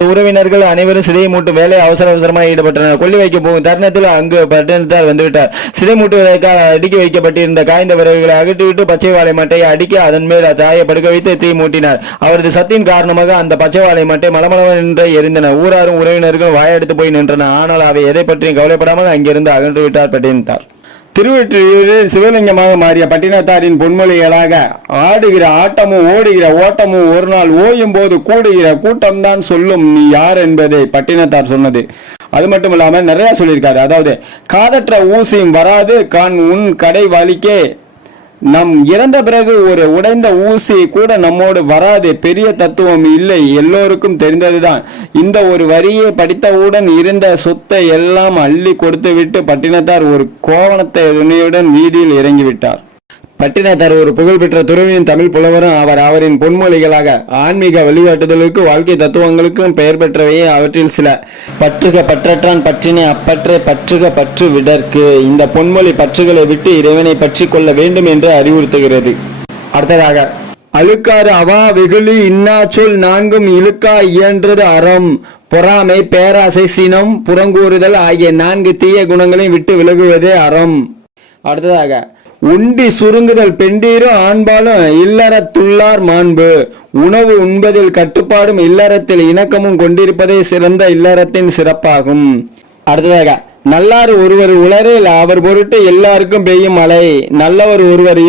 உறவினர்கள் அனைவரும் சிதை மூட்டும் வேலை அவசரமாக ஈடுபட்டனர். கொல்லி வைக்க போகும் தருணத்தில் அங்கு பட்டினத்தார் வந்துவிட்டார். சிதை மூட்டுவதற்காக அடுக்கி வைக்கப்பட்டிருந்த காய்ந்த விறகுகளை அகற்றிவிட்டு பச்சை வாழை மட்டையை அடுக்கி அதன் மேல் தாயை படுக்க வைத்து தீ மூட்டினார். அவரது சத்தின் காரணமாக அந்த பச்சை வாழை மட்டை மலமளவென்று எரிந்தன. ஊராரும் உறவினர்கள் வாயெடுத்து போய் நின்றனர். ஆனால் அவை எதை பற்றியும் கவலைப்படாமல் அங்கிருந்து அகன்று விட்டார் பட்டினத்தார். திருவொற்றியூரில் சிவலிங்கமாக மாறிய பட்டினத்தாரின் பொன்மொழிகளாக ஆடுகிற ஆட்டமும் ஓடுகிற ஓட்டமும் ஒரு நாள் ஓயும் போது கூடுகிற கூட்டம்தான் சொல்லும் நீ யார் என்பதை பட்டினத்தார் சொன்னது. அது மட்டும் இல்லாம நிறைய சொல்லியிருக்காரு. அதாவது காதற்ற ஊசியும் வராது கான் உன் கடை வலிக்கே, நம் இறந்த பிறகு ஒரு உடைந்த ஊசி கூட நம்மோடு வராது. பெரிய தத்துவம் இல்லை, எல்லோருக்கும் தெரிந்ததுதான். இந்த ஒரு வரியை படித்தவுடன் இருந்த சொத்தை எல்லாம் அள்ளி கொடுத்துவிட்டு பட்டினத்தார் ஒரு கோவணத்தை துணியுடன் வீதியில் இறங்கிவிட்டார். பட்டினத்தார் ஒரு புகழ்பெற்ற துறவியின் தமிழ் புலவரும் ஆவார். அவரின் பொன்மொழிகளாக ஆன்மீக வழிகாட்டுதலுக்கு வாழ்க்கை தத்துவங்களுக்கும் பெயர் பெற்றவையே. அவற்றில் சில பற்றுக பற்றற்றான் பற்றினை அப்பற்றை பற்றுக பற்று விடற்கு. இந்த பொன்மொழி பற்றுகளை விட்டு இறைவனை பற்றி கொள்ள வேண்டும் என்று அறிவுறுத்துகிறது. அடுத்ததாக அழுக்காறு அவா வெகுளி இன்னா சொல் நான்கும் இழுக்கா இயன்றது அறம். பொறாமை பேராசை சினம் புறங்கூறுதல் ஆகிய 4 தீய குணங்களையும் விட்டு விலகுவதே அறம். அடுத்ததாக உண்டி சுருங்குதல் பெண்டீரும் ஆண்பாலும் இல்லறத்துள்ளார் மாண்பு. உணவு உண்பதில் கட்டுப்பாடும் இல்லறத்தில் இணக்கமும் கொண்டிருப்பதே சிறந்த இல்லறத்தின் சிறப்பாகும். அடுத்ததாக நல்லார் ஒருவர் உளரில் அவர் பொருட்டு எல்லாருக்கும் பெய்யும் மழை. நல்லவர் ஒருவர்